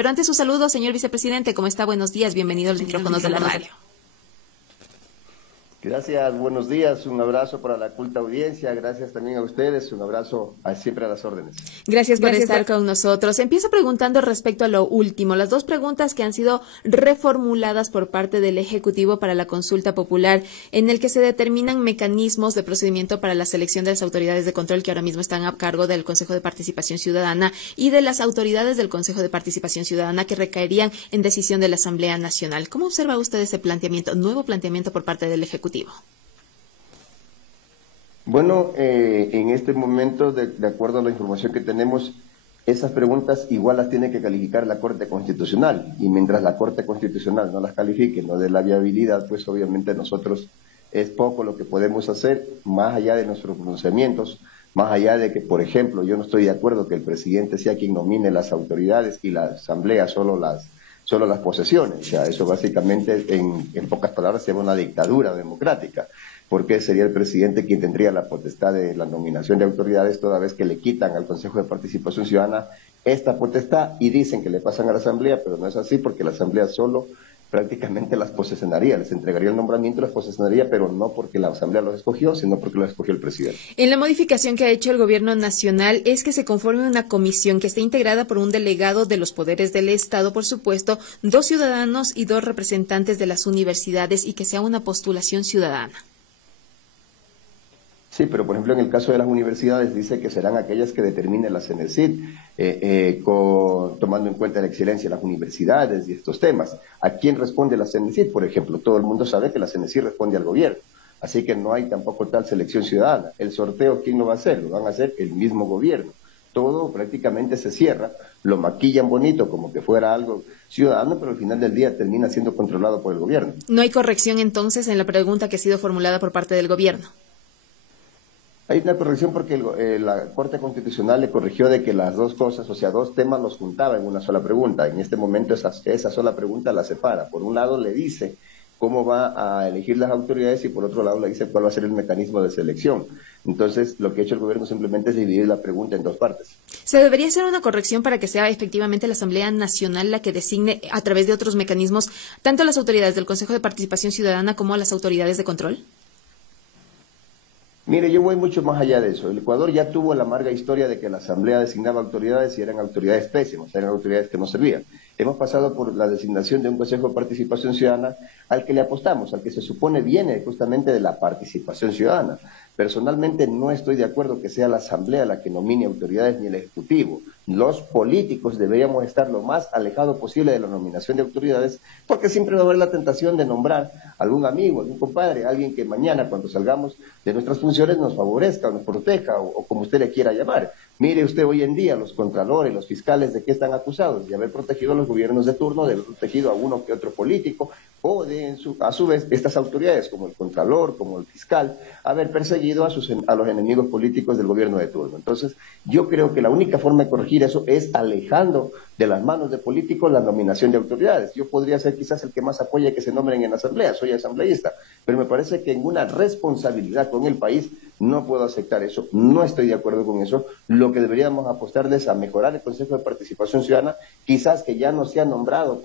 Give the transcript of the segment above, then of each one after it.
Pero antes un saludo, señor vicepresidente, ¿cómo está? Buenos días, bienvenido a los micrófonos de la radio. Gracias, buenos días, un abrazo para la culta audiencia, gracias también a ustedes, un abrazo siempre a las órdenes. Gracias por estar con nosotros. Empiezo preguntando respecto a lo último, las dos preguntas que han sido reformuladas por parte del Ejecutivo para la consulta popular, en el que se determinan mecanismos de procedimiento para la selección de las autoridades de control que ahora mismo están a cargo del Consejo de Participación Ciudadana y de las autoridades del Consejo de Participación Ciudadana que recaerían en decisión de la Asamblea Nacional. ¿Cómo observa usted ese planteamiento, nuevo planteamiento por parte del Ejecutivo? Bueno, en este momento, de acuerdo a la información que tenemos, esas preguntas igual las tiene que calificar la Corte Constitucional, y mientras la Corte Constitucional no las califique, no dé la viabilidad, pues obviamente nosotros es poco lo que podemos hacer, más allá de nuestros pronunciamientos, más allá de que, por ejemplo, yo no estoy de acuerdo que el presidente sea quien nomine las autoridades y la Asamblea solo las posesiones. O sea, eso básicamente, en pocas palabras, sería una dictadura democrática, porque sería el presidente quien tendría la potestad de la nominación de autoridades, toda vez que le quitan al Consejo de Participación Ciudadana esta potestad y dicen que le pasan a la Asamblea, pero no es así, porque la Asamblea solo prácticamente las posesionaría, les entregaría el nombramiento y las posesionaría, pero no porque la Asamblea los escogió, sino porque los escogió el presidente. En la modificación que ha hecho el Gobierno Nacional es que se conforme una comisión que esté integrada por un delegado de los poderes del Estado, por supuesto, 2 ciudadanos y 2 representantes de las universidades, y que sea una postulación ciudadana. Sí, pero por ejemplo en el caso de las universidades dice que serán aquellas que determine la CENESID, tomando en cuenta la excelencia de las universidades y estos temas. ¿A quién responde la CENESID? Por ejemplo, todo el mundo sabe que la CENESID responde al gobierno, así que no hay tampoco tal selección ciudadana. El sorteo, ¿quién lo va a hacer? Lo van a hacer el mismo gobierno. Todo prácticamente se cierra, lo maquillan bonito como que fuera algo ciudadano, pero al final del día termina siendo controlado por el gobierno. ¿No hay corrección entonces en la pregunta que ha sido formulada por parte del gobierno? Hay una corrección porque la Corte Constitucional le corrigió de que las dos cosas, o sea, 2 temas los juntaba en una sola pregunta. En este momento esa sola pregunta la separa. Por un lado le dice cómo va a elegir las autoridades y por otro lado le dice cuál va a ser el mecanismo de selección. Entonces, lo que ha hecho el gobierno simplemente es dividir la pregunta en 2 partes. ¿Se debería hacer una corrección para que sea efectivamente la Asamblea Nacional la que designe a través de otros mecanismos tanto a las autoridades del Consejo de Participación Ciudadana como a las autoridades de control? Mire, yo voy mucho más allá de eso. El Ecuador ya tuvo la amarga historia de que la Asamblea designaba autoridades y eran autoridades pésimas, eran autoridades que no servían. Hemos pasado por la designación de un Consejo de Participación Ciudadana al que le apostamos, al que se supone viene justamente de la participación ciudadana. Personalmente no estoy de acuerdo que sea la Asamblea la que nomine autoridades ni el Ejecutivo. Los políticos deberíamos estar lo más alejado posible de la nominación de autoridades, porque siempre va a haber la tentación de nombrar a algún amigo, algún compadre, alguien que mañana cuando salgamos de nuestras funciones nos favorezca, nos proteja o como usted le quiera llamar. Mire usted hoy en día los contralores, los fiscales, ¿de qué están acusados? De haber protegido a los gobiernos de turno, de haber protegido a uno que otro político, o de, a su vez, estas autoridades, como el contralor, como el fiscal, haber perseguido a los enemigos políticos del gobierno de turno. Entonces, yo creo que la única forma de corregir eso es alejando de las manos de políticos la nominación de autoridades. Yo podría ser quizás el que más apoya que se nombren en asamblea, soy asambleísta, pero me parece que en una responsabilidad con el país no puedo aceptar eso, no estoy de acuerdo con eso. Lo que deberíamos apostarles a mejorar el Consejo de Participación Ciudadana, quizás que ya no sea nombrado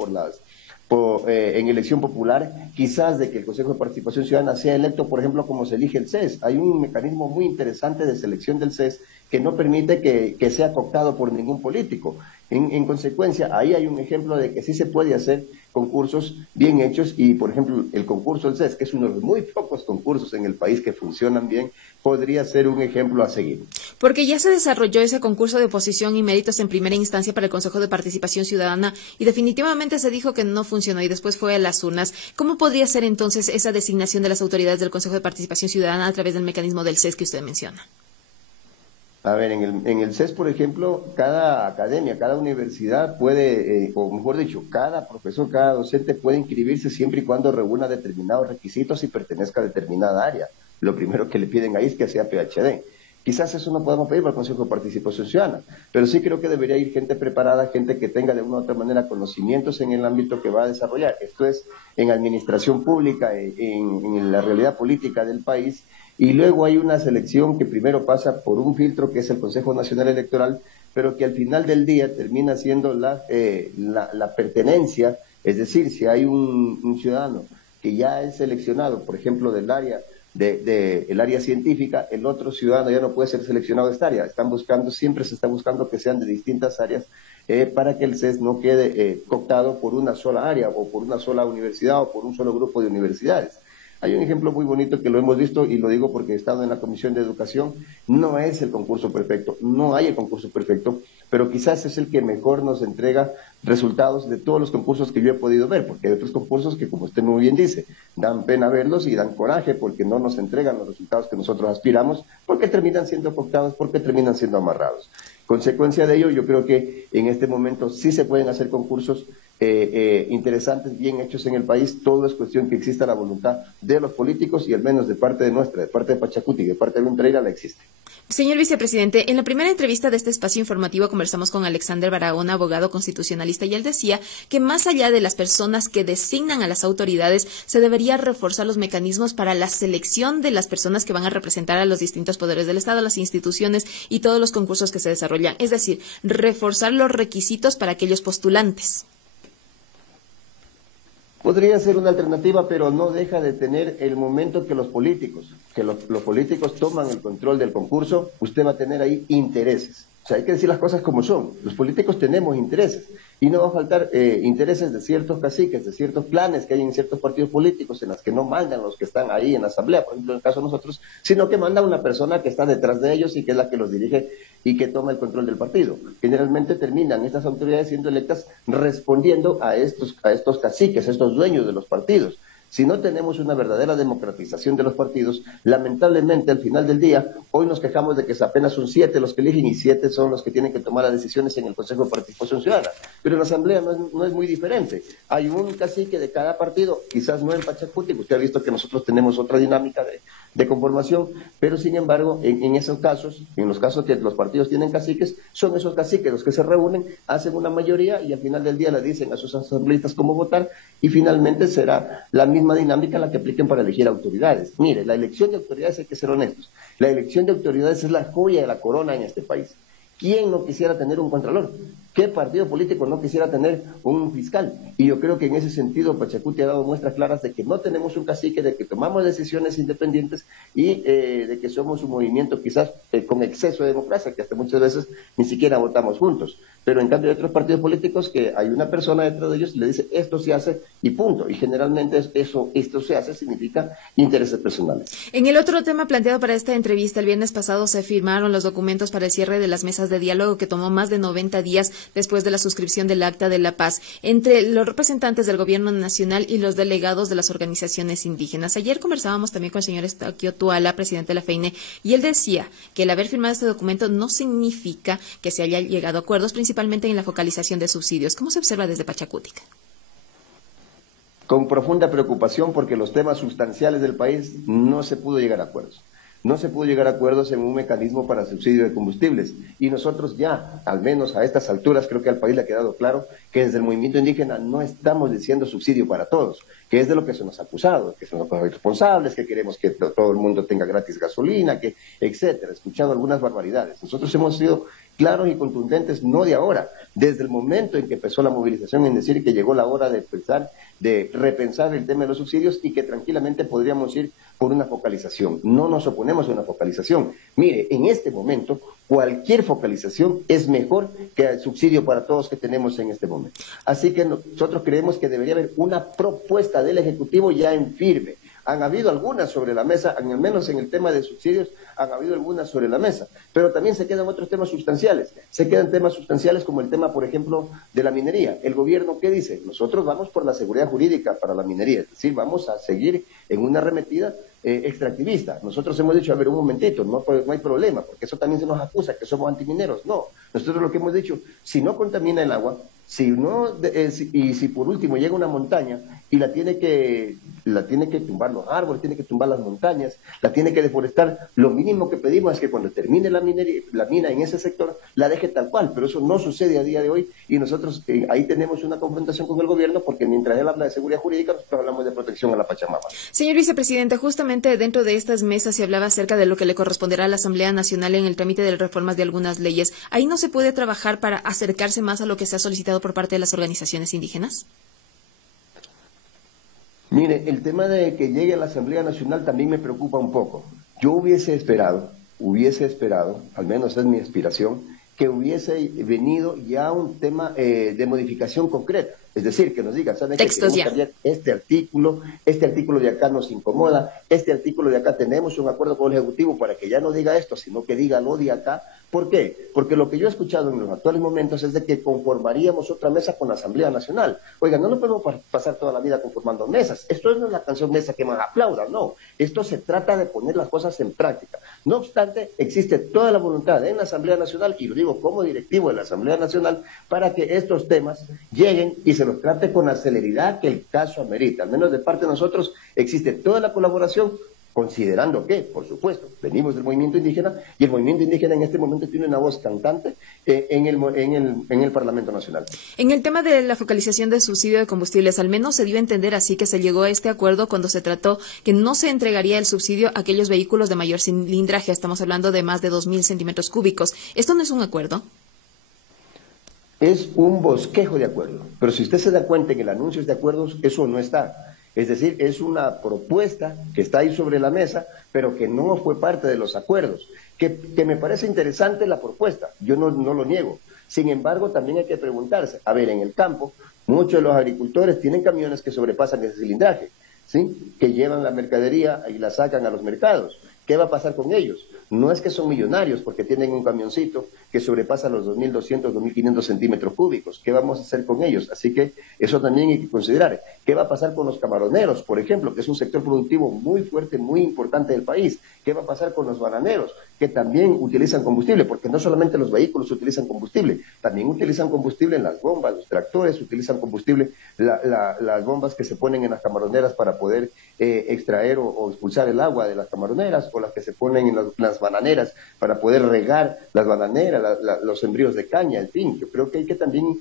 en elección popular, quizás de que el Consejo de Participación Ciudadana sea electo, por ejemplo, como se elige el CES. Hay un mecanismo muy interesante de selección del CES que no permite que sea cooptado por ningún político. En consecuencia, ahí hay un ejemplo de que sí se puede hacer concursos bien hechos y, por ejemplo, el concurso del CES, que es uno de los muy pocos concursos en el país que funcionan bien, podría ser un ejemplo a seguir. Porque ya se desarrolló ese concurso de oposición y méritos en primera instancia para el Consejo de Participación Ciudadana y definitivamente se dijo que no funcionó y después fue a las urnas. ¿Cómo podría ser entonces esa designación de las autoridades del Consejo de Participación Ciudadana a través del mecanismo del CES que usted menciona? A ver, en el CES, por ejemplo, cada academia, cada universidad puede, o mejor dicho, cada profesor, cada docente puede inscribirse siempre y cuando reúna determinados requisitos y pertenezca a determinada área. Lo primero que le piden ahí es que sea PhD. Quizás eso no podemos pedir para el Consejo de Participación Ciudadana, pero sí creo que debería ir gente preparada, gente que tenga de una u otra manera conocimientos en el ámbito que va a desarrollar. Esto es en administración pública, en la realidad política del país, y luego hay una selección que primero pasa por un filtro que es el Consejo Nacional Electoral, pero que al final del día termina siendo la pertenencia, es decir, si hay un ciudadano que ya es seleccionado, por ejemplo, del área el área científica, el otro ciudadano ya no puede ser seleccionado de esta área. Siempre se está buscando que sean de distintas áreas para que el CES no quede cooptado por una sola área o por una sola universidad o por un solo grupo de universidades. Hay un ejemplo muy bonito que lo hemos visto y lo digo porque he estado en la Comisión de Educación. No es el concurso perfecto, no hay el concurso perfecto, pero quizás es el que mejor nos entrega resultados de todos los concursos que yo he podido ver, porque hay otros concursos que, como usted muy bien dice, dan pena verlos y dan coraje porque no nos entregan los resultados que nosotros aspiramos, porque terminan siendo cooptados, porque terminan siendo amarrados. Consecuencia de ello, yo creo que en este momento sí se pueden hacer concursos interesantes, bien hechos en el país. Todo es cuestión que exista la voluntad de los políticos y al menos de parte de nuestra, de parte de Pachacuti, de parte de Luntreira, la existe. Señor vicepresidente, en la primera entrevista de este espacio informativo conversamos con Alexander Barahona, abogado constitucionalista, y él decía que más allá de las personas que designan a las autoridades, se debería reforzar los mecanismos para la selección de las personas que van a representar a los distintos poderes del Estado, las instituciones y todos los concursos que se desarrollan. Es decir, reforzar los requisitos para aquellos postulantes. Podría ser una alternativa, pero no deja de tener el momento que los políticos toman el control del concurso, usted va a tener ahí intereses. O sea, hay que decir las cosas como son. Los políticos tenemos intereses y no va a faltar intereses de ciertos caciques, de ciertos planes que hay en ciertos partidos políticos en las que no mandan los que están ahí en la asamblea, por ejemplo en el caso de nosotros, sino que manda una persona que está detrás de ellos y que es la que los dirige y que toma el control del partido. Generalmente terminan estas autoridades siendo electas respondiendo a estos caciques, a estos dueños de los partidos. Si no tenemos una verdadera democratización de los partidos, lamentablemente al final del día, hoy nos quejamos de que apenas son 7 los que eligen y 7 son los que tienen que tomar las decisiones en el Consejo de Participación Ciudadana. Pero en la Asamblea no es muy diferente. Hay un cacique de cada partido, quizás no en Pachacuti, usted ha visto que nosotros tenemos otra dinámica de conformación, pero sin embargo, en esos casos, en los casos que los partidos tienen caciques, son esos caciques los que se reúnen, hacen una mayoría y al final del día le dicen a sus asambleístas cómo votar y finalmente será la misma dinámica la que apliquen para elegir autoridades. Mire, la elección de autoridades, hay que ser honestos, la elección de autoridades es la joya de la corona en este país. ¿Quién no quisiera tener un contralor? ¿Qué partido político no quisiera tener un fiscal? Y yo creo que en ese sentido Pachacuti ha dado muestras claras de que no tenemos un cacique, de que tomamos decisiones independientes y de que somos un movimiento quizás con exceso de democracia, que hasta muchas veces ni siquiera votamos juntos. Pero en cambio hay otros partidos políticos que hay una persona detrás de ellos y le dice esto se hace y punto. Y generalmente esto se hace significa intereses personales. En el otro tema planteado para esta entrevista, el viernes pasado se firmaron los documentos para el cierre de las mesas de diálogo que tomó más de 90 días después de la suscripción del Acta de la Paz entre los representantes del Gobierno Nacional y los delegados de las organizaciones indígenas. Ayer conversábamos también con el señor Estaquio Tuala, presidente de la FEINE, y él decía que el haber firmado este documento no significa que se haya llegado a acuerdos, principalmente en la focalización de subsidios. ¿Cómo se observa desde Pachacuti? Con profunda preocupación porque los temas sustanciales del país no se pudo llegar a acuerdos. No se pudo llegar a acuerdos en un mecanismo para subsidio de combustibles. Y nosotros ya, al menos a estas alturas, creo que al país le ha quedado claro que desde el movimiento indígena no estamos diciendo subsidio para todos, que es de lo que se nos ha acusado, que somos responsables, que queremos que todo el mundo tenga gratis gasolina, que etcétera. He escuchado algunas barbaridades. Nosotros hemos sido claros y contundentes, no de ahora, desde el momento en que empezó la movilización, en decir que llegó la hora de repensar el tema de los subsidios y que tranquilamente podríamos ir por una focalización. No nos oponemos a una focalización. Mire, en este momento, cualquier focalización es mejor que el subsidio para todos que tenemos en este momento. Así que nosotros creemos que debería haber una propuesta del Ejecutivo ya en firme. Han habido algunas sobre la mesa, al menos en el tema de subsidios, han habido algunas sobre la mesa, pero también se quedan otros temas sustanciales. Se quedan temas sustanciales como el tema, por ejemplo, de la minería. ¿El gobierno qué dice? Nosotros vamos por la seguridad jurídica para la minería, es decir, vamos a seguir en una arremetida extractivista. Nosotros hemos dicho, a ver, un momentito, no hay problema, porque eso también se nos acusa, que somos antimineros. No, nosotros lo que hemos dicho, si no contamina el agua, si por último llega una montaña y la tiene que tumbar los árboles, tiene que tumbar las montañas, la tiene que deforestar, lo mínimo que pedimos es que cuando termine la mina en ese sector, la deje tal cual, pero eso no sucede a día de hoy y nosotros ahí tenemos una confrontación con el gobierno porque mientras él habla de seguridad jurídica, nosotros hablamos de protección a la Pachamama. Señor vicepresidente, justamente justamente dentro de estas mesas se hablaba acerca de lo que le corresponderá a la Asamblea Nacional en el trámite de reformas de algunas leyes. ¿Ahí no se puede trabajar para acercarse más a lo que se ha solicitado por parte de las organizaciones indígenas? Mire, el tema de que llegue a la Asamblea Nacional también me preocupa un poco. Yo hubiese esperado, al menos es mi aspiración, que hubiese venido ya un tema de modificación concreta. Es decir, que nos digan, ¿saben qué? Queremos cambiar este artículo de acá nos incomoda, este artículo de acá tenemos un acuerdo con el Ejecutivo para que ya no diga esto, sino que diga lo de acá. ¿Por qué? Porque lo que yo he escuchado en los actuales momentos es de que conformaríamos otra mesa con la Asamblea Nacional. Oigan, no nos podemos pasar toda la vida conformando mesas. Esto no es la canción mesa que más aplauda, no. Esto se trata de poner las cosas en práctica. No obstante, existe toda la voluntad en la Asamblea Nacional, y lo digo como directivo de la Asamblea Nacional, para que estos temas lleguen y se los trate con la celeridad que el caso amerita. Al menos de parte de nosotros existe toda la colaboración, considerando que, por supuesto, venimos del movimiento indígena, y el movimiento indígena en este momento tiene una voz cantante en el Parlamento Nacional. En el tema de la focalización del subsidio de combustibles, al menos se dio a entender así que se llegó a este acuerdo cuando se trató que no se entregaría el subsidio a aquellos vehículos de mayor cilindraje. Estamos hablando de más de 2.000 centímetros cúbicos. ¿Esto no es un acuerdo? Es un bosquejo de acuerdo, pero si usted se da cuenta en el anuncio de acuerdos, eso no está. Es decir, es una propuesta que está ahí sobre la mesa, pero que no fue parte de los acuerdos. Que me parece interesante la propuesta, yo no lo niego. Sin embargo, también hay que preguntarse, a ver, en el campo, muchos de los agricultores tienen camiones que sobrepasan ese cilindraje, ¿sí? Que llevan la mercadería y la sacan a los mercados. ¿Qué va a pasar con ellos? No es que son millonarios porque tienen un camioncito que sobrepasa los 2.200, 2.500 centímetros cúbicos. ¿Qué vamos a hacer con ellos? Así que eso también hay que considerar. ¿Qué va a pasar con los camaroneros, por ejemplo, que es un sector productivo muy fuerte, muy importante del país? ¿Qué va a pasar con los bananeros, que también utilizan combustible? Porque no solamente los vehículos utilizan combustible, también utilizan combustible en las bombas, los tractores utilizan combustible, las bombas que se ponen en las camaroneras para poder extraer o expulsar el agua de las camaroneras, o las que se ponen en las bananeras para poder regar las bananeras, los sembríos de caña, en fin. Yo creo que hay que también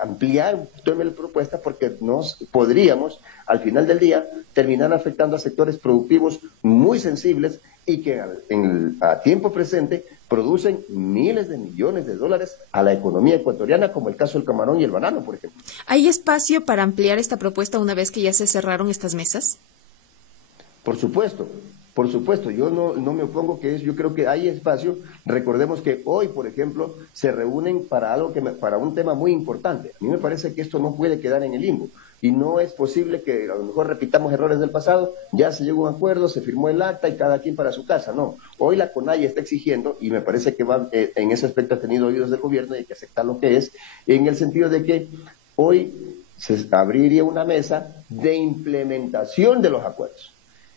ampliar la propuesta, porque nos podríamos, al final del día, terminar afectando a sectores productivos muy sensibles y que a tiempo presente producen miles de millones de dólares a la economía ecuatoriana, como el caso del camarón y el banano, por ejemplo. ¿Hay espacio para ampliar esta propuesta una vez que ya se cerraron estas mesas? Por supuesto, yo no me opongo yo creo que hay espacio. Recordemos que hoy, por ejemplo, se reúnen para un tema muy importante. A mí me parece que esto no puede quedar en el limbo, y no es posible que a lo mejor repitamos errores del pasado. Ya se llegó a un acuerdo, se firmó el acta y cada quien para su casa. No, hoy la CONAIE está exigiendo, y me parece que en ese aspecto ha tenido oídos del gobierno y hay que aceptar lo que es, en el sentido de que hoy se abriría una mesa de implementación de los acuerdos.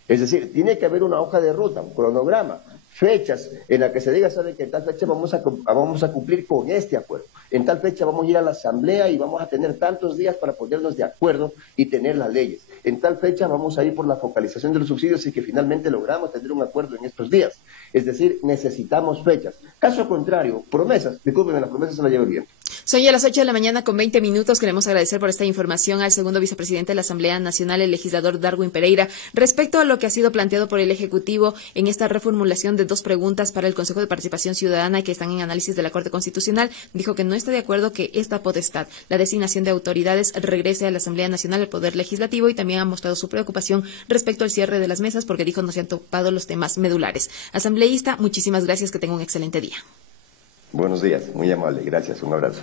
Es decir, tiene que haber una hoja de ruta, un cronograma, fechas en las que se diga, ¿sabe que en tal fecha vamos a cumplir con este acuerdo? En tal fecha vamos a ir a la asamblea y vamos a tener tantos días para ponernos de acuerdo y tener las leyes. En tal fecha vamos a ir por la focalización de los subsidios y que finalmente logramos tener un acuerdo en estos días. Es decir, necesitamos fechas. Caso contrario, promesas, discúlpenme, las promesas se las llevo bien. Son ya las 8 de la mañana con 20 minutos. Queremos agradecer por esta información al segundo vicepresidente de la Asamblea Nacional, el legislador Darwin Pereira, respecto a lo que ha sido planteado por el Ejecutivo en esta reformulación de 2 preguntas para el Consejo de Participación Ciudadana que están en análisis de la Corte Constitucional. Dijo que no está de acuerdo que esta potestad, la designación de autoridades, regrese a la Asamblea Nacional, al Poder Legislativo, y también ha mostrado su preocupación respecto al cierre de las mesas porque dijo no se han topado los temas medulares. Asambleísta, muchísimas gracias, que tenga un excelente día. Buenos días, muy amable, gracias, un abrazo.